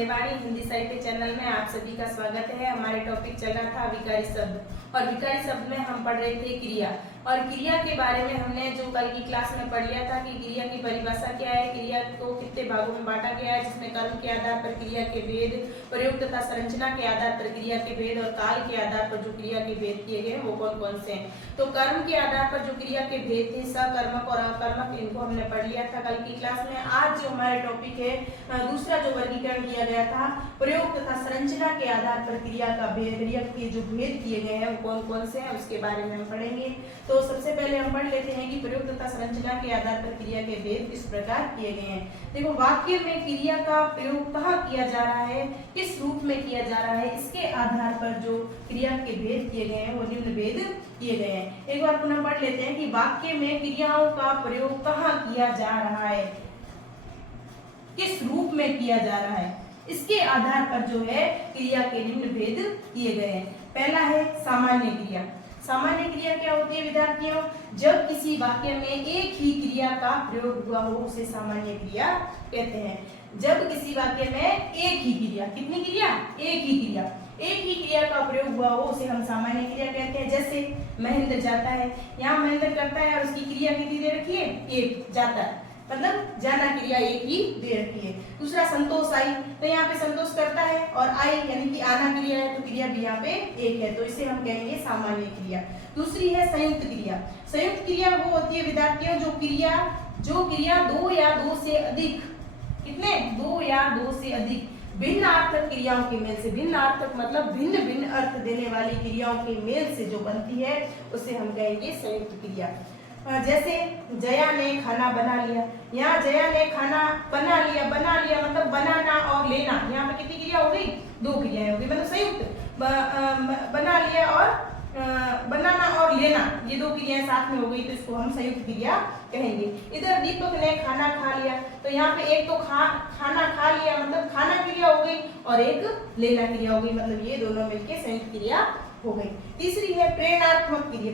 संदेवाणी हिंदी साहित्य चैनल में आप सभी का स्वागत है। हमारे टॉपिक चल रहा था विकारी शब्द और विकारी शब्द में हम पढ़ रहे थे क्रिया। और क्रिया के बारे में हमने जो कल की क्लास में पढ़ लिया था कि क्रिया की परिभाषा क्या है, क्रिया को कितने भागों में बांटा गया है, जिसमें कर्म के आधार पर क्रिया के भेद, प्रयोग तथा संरचना के आधार पर क्रिया के भेद और काल के आधार पर जो क्रिया के भेद किए गए वो कौन कौन से हैं। तो कर्म के आधार पर जो क्रिया के भेद थे सकर्मक और अकर्मक, इनको हमने पढ़ लिया था कल की क्लास में। आज जो हमारे टॉपिक है दूसरा जो वर्गीकरण किया गया था प्रयोग तथा संरचना के आधार पर क्रिया का भेद, क्रिया के जो भेद किए गए हैं वो कौन कौन से हैं उसके बारे में हम पढ़ेंगे। तो सबसे पहले हम पढ़ लेते हैं कि प्रयोग तथा संरचना के आधार पर क्रिया के भेद किस प्रकार किए गए हैं। देखो, वाक्य में क्रिया का प्रयोग कहाँ किया जा रहा है, किस रूप में किया जा रहा है, इसके आधार पर जो क्रिया के भेद किए गए हैं वो निम्न भेद किए गए हैं। एक बार पुनः पढ़ लेते हैं कि वाक्य में क्रियाओं का प्रयोग कहाँ किया जा रहा है, किस रूप में किया जा रहा है, इसके आधार पर जो है क्रिया के निम्न भेद किए गए हैं। पहला है सामान्य क्रिया। सामान्य क्रिया क्या होती है विद्यार्थियों? जब किसी वाक्य में एक ही क्रिया का प्रयोग हुआ हो उसे सामान्य क्रिया कहते हैं। जब किसी वाक्य में एक ही क्रिया, कितनी क्रिया? एक ही क्रिया, एक ही क्रिया का प्रयोग हुआ हो उसे हम सामान्य क्रिया कहते हैं। जैसे महेंद्र जाता है, यहाँ महेंद्र करता है और उसकी क्रिया कितनी दे रखी है? एक, जाता है, मतलब जाना क्रिया एक ही दे रखी है। दूसरा संतोष आई, तो यहाँ पे संतोष करता है और आई यानी कि आना क्रिया है, तो क्रिया भी यहाँ पे एक है, तो इसे हम कहेंगे सामान्य क्रिया। दूसरी है संयुक्त क्रिया। संयुक्त क्रिया वो होती है विद्यार्थियों जो क्रिया दो या दो से अधिक, कितने? दो या दो से अधिक भिन्न अर्थक क्रियाओं के मेल से, भिन्न अर्थक मतलब भिन्न भिन्न अर्थ देने वाली क्रियाओं के मेल से जो बनती है उसे हम कहेंगे संयुक्त क्रिया। जैसे जया ने खाना बना लिया, यहाँ जया ने खाना बना लिया मतलब बनाना और लेना, यहाँ पे कितनी क्रिया हो गई? दो क्रियाएं हो गई, मतलब संयुक्त। बना लिया और बनाना और लेना, ये दो क्रियाएं साथ में हो गई, तो इसको हम संयुक्त क्रिया कहेंगे। इधर दीपक ने खाना खा लिया, तो यहाँ पे एक तो खाना खा लिया मतलब खाना क्रिया हो गई और एक लेना क्रिया हो गई, मतलब ये दोनों मिलके संयुक्त क्रिया हो गई। तीसरी है प्रेरणात्मक क्रिया।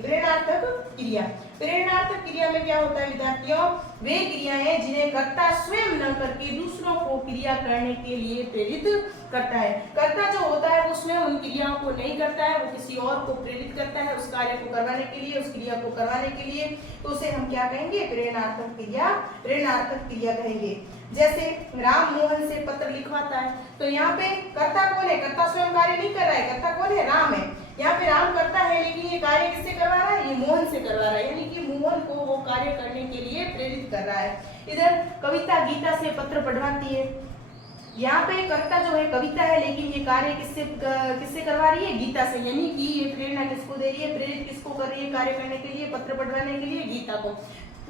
प्रेरणात्मक क्रिया में क्या होता है विद्यार्थियों? वे क्रियाएं जिन्हें कर्ता स्वयं न करके दूसरों को क्रिया करने के लिए प्रेरित करता है। कर्ता जो होता है वो स्वयं उन क्रियाओं को नहीं करता है, वो किसी और को प्रेरित करता है उस कार्य को करवाने के लिए, उस क्रिया को करवाने के लिए, तो उसे हम क्या कहेंगे? प्रेरणात्मक क्रिया कहेंगे। जैसे राम मोहन से पत्र लिखवाता है, तो यहाँ पे कर्ता कौन है? कर्ता स्वयं कार्य नहीं कर रहा है, कर्ता कौन है? राम है। यहाँ पे राम करता है, लेकिन ये कार्य किससे करवा रहा है? ये मोहन से करवा रहा है, यानी कि मोहन को वो कार्य करने के लिए प्रेरित कर रहा है। इधर कविता गीता से पत्र पढ़वाती है, यहाँ पे कर्ता जो है कविता है, लेकिन ये कार्य किससे करवा रही है? गीता से, यानी कि ये प्रेरणा किसको दे रही है? प्रेरित किसको कर रही है कार्य करने के लिए, पत्र पढ़वाने के लिए? गीता को।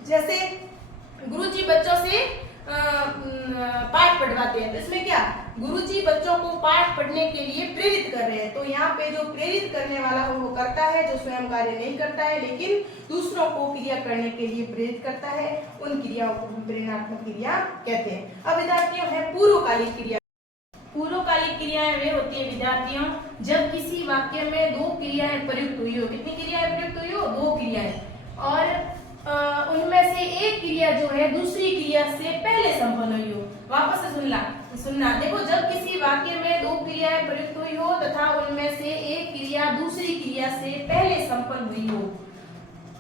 जैसे गुरुजी बच्चों से पाठ पढ़वाते हैं, तो इसमें क्या? गुरुजी बच्चों को पाठ पढ़ने के लिए प्रेरित कर रहे हैं, तो यहाँ पे जो प्रेरित करने वाला हो वो करता है जो स्वयं कार्य नहीं करता है लेकिन दूसरों को क्रिया करने के लिए प्रेरित करता है, उन क्रियाओं को हम प्रेरणात्मक क्रिया कहते हैं। अब विद्यार्थियों है पूर्वकालिक क्रिया। पूर्वकालिक क्रियाएं वे होती है विद्यार्थियों जब किसी वाक्य में दो क्रियाएं प्रयुक्त हुई हो। कितनी क्रियाएं प्रयुक्त हुई हो? दो क्रियाएं, और उनमें से एक क्रिया जो है दूसरी क्रिया से पहले संपन्न हुई हो। वापस से सुनना। देखो, जब किसी वाक्य में दो क्रियाएं प्रयुक्त हुई हो तथा उनमें से एक क्रिया दूसरी क्रिया से पहले संपन्न हुई हो,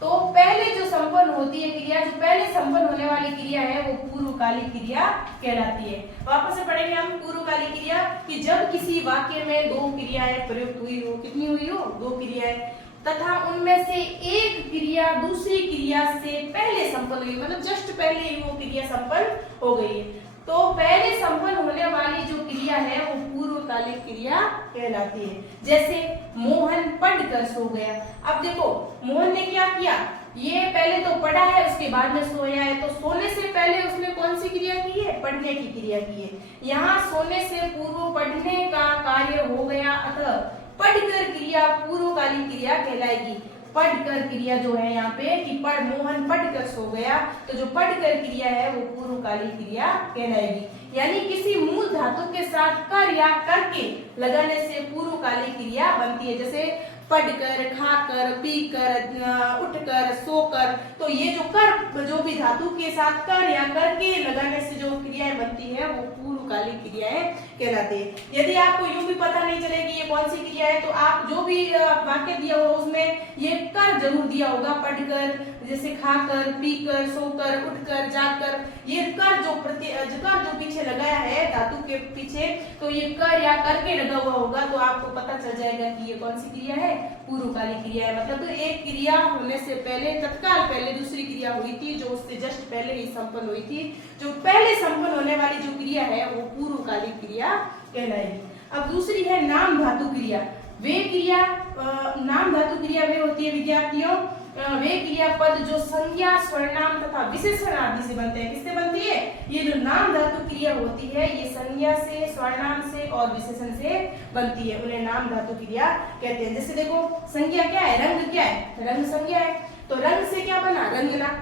तो पहले जो संपन्न होती है क्रिया, जो पहले संपन्न होने वाली क्रिया है वो पूर्वकालिक क्रिया कहलाती है। वापस से पढ़ेंगे हम पूर्वकालिक क्रिया कि जब किसी वाक्य में दो क्रियाएं प्रयुक्त हुई हो, कितनी हुई हो? दो क्रियाएं, तथा उनमें से एक क्रिया दूसरी क्रिया से पहले संपन्न हुई, मतलब जस्ट पहले ही वो क्रिया संपन्न हो गई है, तो पहले संपन्न होने वाली जो क्रिया है वो पूर्वकालिक क्रिया कहलाती है। जैसे मोहन पढ़कर सो गया। अब देखो, मोहन ने क्या किया? ये पहले तो पढ़ा है उसके बाद में सोया है, तो सोने से पहले उसने कौन सी क्रिया की है? पढ़ने की क्रिया की है। यहाँ सोने से पूर्व पढ़ने का कार्य हो गया, अतः पढ़कर क्रिया पूर्वकालिक क्रिया कहलाएगी। पढ़कर क्रिया जो है यहाँ पे कि मोहन पढ़कर सो गया, तो जो पढ़कर क्रिया है वो पूर्वकालिक क्रिया कहलाएगी। यानी किसी मूल धातु के साथ कर या करके लगाने से पूर्वकालिक क्रिया बनती है। जैसे पढ़कर, खाकर, पीकर, उठकर, सोकर, तो ये जो भी धातु के साथ कर या करके लगाने से जो क्रियाएं बनती है वो पूर्वकालिक क्रियाएं कहलाते हैं। यदि आपको यूं भी पता नहीं चले कि ये कौन सी क्रिया है तो आप जो भी वाक्य दिया हो उसमें ये कर जरूर दिया होगा, पढ़कर, जैसे खाकर, पीकर, सोकर, उठकर, जाकर, ये कर जो पीछे लगाया है धातु के पीछे, तो ये कर या करके लगा हुआ होगा तो आपको पता चल जाएगा कि ये कौन सी क्रिया है, पूर्वकालिक क्रिया है। मतलब तो एक क्रिया होने से पहले, तत्काल पहले दूसरी क्रिया हुई थी जो उससे जस्ट पहले ही संपन्न हुई थी। जो पहले संपन्न होने वाली जो क्रिया है वो पूर्वकालिक क्रिया कहलाएगी। अब दूसरी है नाम धातु क्रिया। वे क्रिया नाम धातु क्रिया वे होती है विद्यार्थियों, वे क्रियापद जो संज्ञा, सर्वनाम तथा विशेषण आदि से बनते हैं। किससे बनती है? ये जो नाम धातु क्रिया होती है ये संज्ञा से, सर्वनाम से और विशेषण से बनती है, उन्हें नाम धातु क्रिया कहते हैं। जैसे देखो संज्ञा क्या है, रंग क्या है, रंग संज्ञा है, तो रंग से क्या बना, रंगना।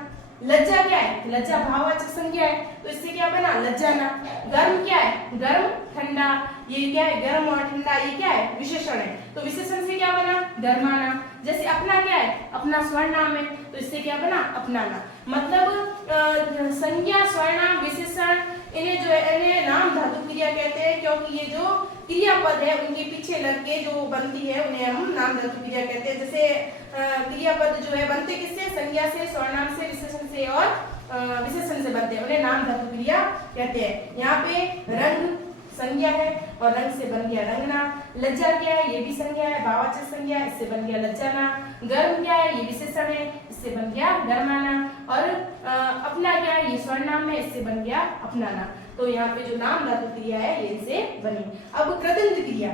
लज्जा क्या है, लज्जा भाववाचक संज्ञा है, तो इससे क्या बना, लज्जाना। गर्म क्या है, गर्म, ठंडा, ये क्या है, गर्म और ठंडा, ये क्या है, विशेषण है, तो विशेषण से क्या बना, गर्माना। जैसे अपना क्या है, अपना सर्वनाम है, तो इससे क्या बना, अपनाना। मतलब संज्ञा, सर्वनाम, विशेषण, इन्हें जो है इन्हें नाम धातु क्रिया कहते हैं, क्योंकि ये जो क्रियापद है उनके पीछे लग के जो बनती है उन्हें हम नाम धातु क्रिया कहते हैं। जैसे क्रियापद जो है बनते किससे, संज्ञा से, सर्वनाम से, विशेषण से और विशेषण से बनते हैं, उन्हें नाम धातु क्रिया कहते हैं। यहाँ पे रंग संज्ञा है और रंग से बन गया रंगना। लज्जा क्या है, ये भी संज्ञा है, भाववाचक संज्ञा है, इससे बन गया लज्जाना। गर्म क्या है, ये विशेषण है, इससे बन गया गर्माना। और अपना क्या है, ये सर्वनाम है, इससे बन गया अपनाना। तो यहाँ पे जो नाम धातु क्रिया है ये इनसे बनी। अब कृदंत क्रिया,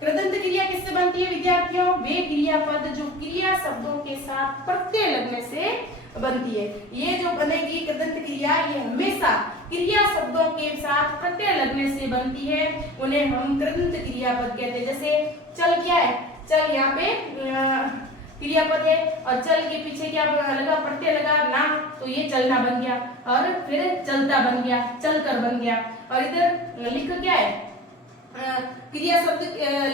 कृदंत क्रिया किससे बनती है विद्यार्थियों? वे क्रियापद जो क्रिया शब्दों के साथ प्रत्यय लगने से बनती है। ये जो बनेगी कृदंत क्रिया ये हमेशा क्रिया शब्दों के साथ प्रत्यय लगने से बनती है, उन्हें हम कृदंत क्रियापद कहते हैं। जैसे चल क्या है, चल यहाँ पे क्रियापद है और चल के पीछे क्या लगा, प्रत्यय लगा ना, तो ये चलना बन गया, और फिर चलता बन गया, चलकर बन गया। और इधर लिख क्या है, क्रिया शब्द,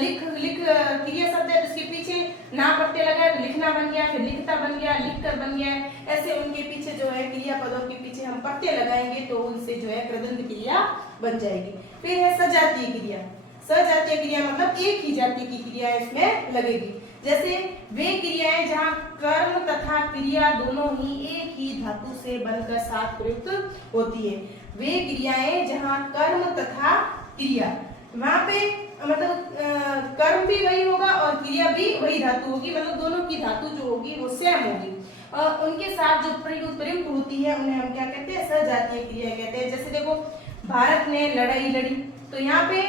लिख क्रिया शब्द है जिसके पीछे ना प्रत्यय लगा तो लिखना बन गया, फिर लिखता बन गया, लिखकर बन गया। ऐसे उनके पीछे जो है क्रियापदों के पीछे हम प्रत्यय लगाएंगे तो उनसे जो है कृदंत क्रिया बन जाएगी। फिर है सजातीय क्रिया। सजातीय क्रिया मतलब एक ही जाति की क्रिया इसमें लगेगी। जैसे वे क्रियाएं जहाँ कर्म तथा क्रिया दोनों ही एक ही धातु से बनकर साथ प्रयुक्त होती है। वे क्रियाएं जहाँ कर्म तथा क्रिया, वहां पे मतलब कर्म भी वही होगा और क्रिया भी वही धातु होगी, मतलब दोनों की धातु जो होगी वो सेम होगी। उनके साथ जो प्रयुक्त होती है उन्हें हम क्या कहते हैं, सजातीय क्रिया कहते हैं। जैसे देखो भारत ने लड़ाई लड़ी, तो यहाँ पे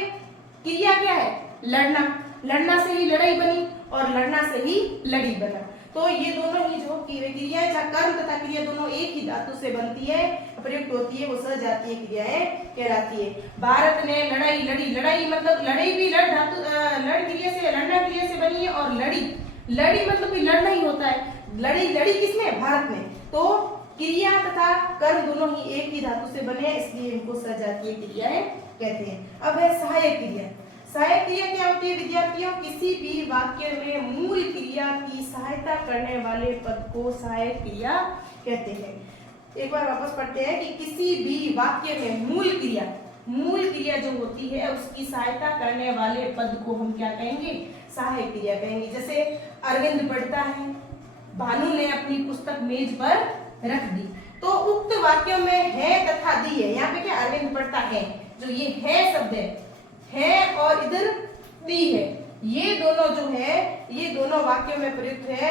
क्रिया क्या है, लड़ना, लड़ना से ही लड़ाई बनी और लड़ना से ही लड़ी बना। तो ये दोनों ही जो क्रियाएं, कर्म तथा क्रिया दोनों एक ही धातु से बनती है, प्रयुक्त होती है, वो सजातीय क्रियाएं कहलाती है। भारत ने लड़ाई लड़ी, लड़ाई मतलब लड़ाई भी लड़ धातु, लड़ क्रिया से, लड़ना क्रिया से बनी है, और लड़ी, लड़ी मतलब कि लड़ना ही होता है। लड़ी, लड़ी किसमें, भारत में। तो क्रिया तथा कर्म दोनों ही एक ही धातु से बने, इसलिए इनको सजातीय क्रियाएं कहते हैं। अब है सहायक क्रिया। सहायक क्रिया क्या होती है विद्यार्थियों? किसी भी वाक्य में मूल क्रिया की सहायता करने वाले पद को सहायक क्रिया कहते हैं। एक बार वापस पढ़ते हैं कि किसी भी वाक्य में मूल क्रिया जो होती है उसकी सहायता करने वाले पद को हम क्या कहेंगे, सहायक क्रिया कहेंगे। जैसे अरविंद पढ़ता है, भानु ने अपनी पुस्तक मेज पर रख दी, तो उक्त वाक्यों में है तथा दी है। यहाँ पे क्या, अरविंद पढ़ता है, जो ये है शब्द है और इधर दी है, ये दोनों जो है ये दोनों वाक्यों में प्रयुक्त है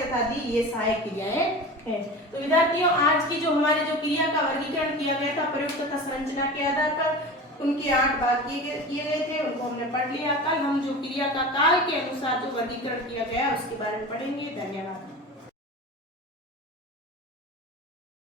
तथा दी, ये सहायक क्रियाएं हैं। तो विद्यार्थियों आज की जो हमारे जो क्रिया का वर्गीकरण किया गया था प्रयुक्त तथा संरचना के आधार पर, उनके 8 भाग किए गए थे, उनको हमने पढ़ लिया। कल हम जो क्रिया का काल के अनुसार जो वर्गीकरण किया गया उसके बारे में पढ़ेंगे। धन्यवाद।